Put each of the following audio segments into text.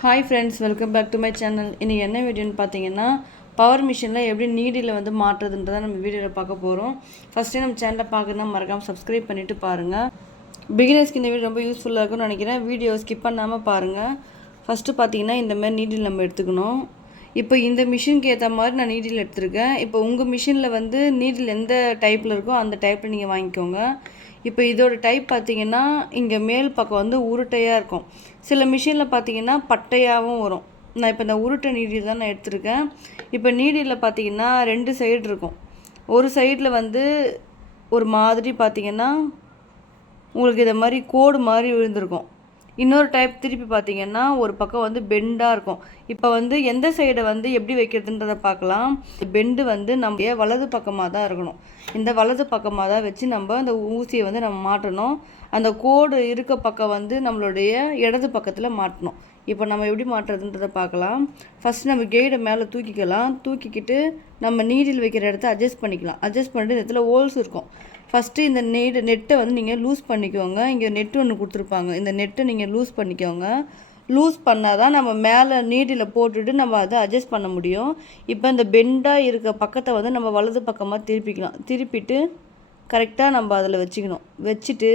Hi friends welcome back to my channel இன்றைக்கி என்ன வீடியோன்னு பார்த்தீங்கன்னா பவர் மிஷினில் எப்படி நீடியில் வந்து மாற்றுறதுன்றதை நம்ம வீடியோவில் பார்க்க போகிறோம் ஃபஸ்ட்டு நம்ம சேனலை பார்க்குறதுனா மறக்காமல் சப்ஸ்கிரைப் பண்ணிவிட்டு பாருங்கள் பிகினர்ஸ்க்கு இந்த வீடியோ ரொம்ப யூஸ்ஃபுல்லாக இருக்கும்னு நினைக்கிறேன். வீடியோ ஸ்கிப் பண்ணாமல் பாருங்கள் ஃபஸ்ட்டு பார்த்தீங்கன்னா இந்த மாதிரி நீடில் நம்ம எடுத்துக்கணும். இப்போ இந்த மிஷினுக்கு ஏற்ற மாதிரி நான் நீடில் எடுத்திருக்கேன். இப்போ உங்கள் மிஷினில் வந்து நீடில் எந்த டைப்பில் இருக்கோ அந்த டைப்பில் நீங்கள் வாங்கிக்கோங்க. இப்போ இதோட டைப் பார்த்தீங்கன்னா இங்கே மேல் பக்கம் வந்து உருட்டையாக இருக்கும். சில மிஷினில் பார்த்தீங்கன்னா பட்டையாகவும் வரும். நான் இப்போ இந்த உருட்டை நீடி தான் நான் எடுத்திருக்கேன். இப்போ நீடியில் பார்த்தீங்கன்னா ரெண்டு சைடு இருக்கும். ஒரு சைடில் வந்து ஒரு மாதிரி பார்த்தீங்கன்னா உங்களுக்கு இதை மாதிரி கோடு மாதிரி விழுந்திருக்கும். இன்னொரு டைப் திருப்பி பார்த்தீங்கன்னா ஒரு பக்கம் வந்து பெண்டாக இருக்கும். இப்போ வந்து எந்த சைடை வந்து எப்படி வைக்கிறதுன்றதை பார்க்கலாம். பெண்டு வந்து நம்ம வலது பக்கமாக தான் இருக்கணும். இந்த வலது பக்கமாக தான் வச்சு நம்ம அந்த ஊசியை வந்து நம்ம மாட்டணும். அந்த கோடு இருக்க பக்கம் வந்து நம்மளுடைய இடது பக்கத்தில் மாட்டணும். இப்போ நம்ம எப்படி மாட்டுறதுன்றதை பார்க்கலாம். ஃபஸ்ட் நம்ம கெய்டை மேலே தூக்கிக்கலாம். தூக்கிக்கிட்டு நம்ம நீடில் வைக்கிற இடத்த அட்ஜஸ்ட் பண்ணிக்கலாம். அட்ஜஸ்ட் பண்ணிட்டு இந்த இடத்துல ஹோல்ஸ் இருக்கும். ஃபஸ்ட்டு இந்த நெட் நெட்டை வந்து நீங்கள் லூஸ் பண்ணிக்கோங்க. இங்கே நெட்டு ஒன்று கொடுத்துருப்பாங்க. இந்த நெட்டை நீங்கள் லூஸ் பண்ணிக்கோங்க. லூஸ் பண்ணால் தான் நம்ம மேலே நீடில் போட்டுட்டு நம்ம அதை அட்ஜஸ்ட் பண்ண முடியும். இப்போ இந்த பெண்டாக இருக்க பக்கத்தை வந்து நம்ம வலது பக்கமாக திருப்பிக்கலாம். திருப்பிட்டு கரெக்டாக நம்ம அதில் வச்சுக்கணும். வச்சுட்டு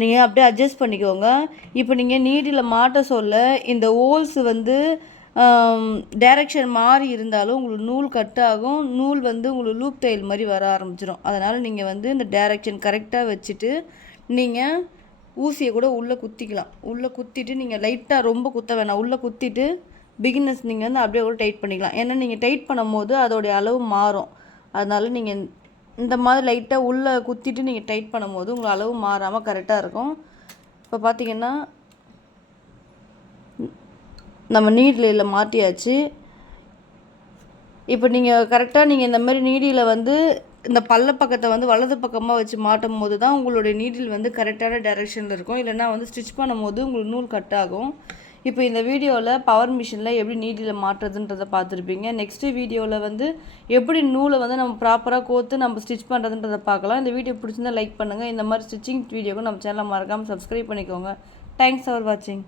நீங்கள் அப்படியே அட்ஜஸ்ட் பண்ணிக்கோங்க. இப்போ நீங்கள் நீடில் மாட்ட சொல்ல இந்த ஹோல்ஸ் வந்து டைரக்ஷன் மாறி இருந்தாலும் உங்களுக்கு நூல் கட் ஆகும். நூல் வந்து உங்களுக்கு லூப் தையல் மாதிரி வர ஆரம்பிச்சிடும் அதனால் நீங்கள் வந்து இந்த டைரக்ஷன் கரெக்டாக வச்சுட்டு நீங்கள் ஊசியை கூட உள்ளே குத்திக்கலாம். உள்ளே குத்திட்டு நீங்கள் லைட்டாக ரொம்ப குத்த வேணாம். உள்ளே குத்திட்டு பிகினர்ஸ் நீங்கள் வந்து அப்படியே கூட டைட் பண்ணிக்கலாம். ஏன்னா நீங்கள் டைட் பண்ணும் போது அதோடைய அளவு மாறும். அதனால் நீங்கள் இந்த மாதிரி லைட்டாக உள்ளே குத்திட்டு நீங்கள் டைட் பண்ணும்போது உங்கள் அளவு மாறாமல் கரெக்டாக இருக்கும். இப்போ பார்த்தீங்கன்னா நம்ம நீடில் மாட்டியாச்சு. இப்போ நீங்கள் கரெக்டாக நீங்கள் இந்த மாதிரி நீடியில் வந்து இந்த பல்ல பக்கத்தை வந்து வலது பக்கமாக வச்சு மாட்டும் போது தான் உங்களுடைய நீடில் வந்து கரெக்டான டைரெக்ஷனில் இருக்கும். இல்லைன்னா வந்து ஸ்டிச் பண்ணும் போது உங்களுக்கு நூல் கட் ஆகும். இப்போ இந்த வீடியோவில் பவர் மிஷினில் எப்படி நீடியில் மாற்றுறதுன்றதை பார்த்துருப்பீங்க. நெக்ஸ்ட்டு வீடியோவில் வந்து எப்படி நூலை வந்து நம்ம ப்ராப்பராக கோர்த்து நம்ம ஸ்டிச் பண்ணுறதுன்றதை பார்க்கலாம். இந்த வீடியோ பிடிச்சிருந்தா லைக் பண்ணுங்கள் இந்த மாதிரி ஸ்டிச்சிங் வீடியோக்கும் நம்ம சேனலை மறக்காமல் சப்ஸ்கிரைப் பண்ணிக்கோங்க. தேங்க்ஸ் ஃபார் வாட்சிங்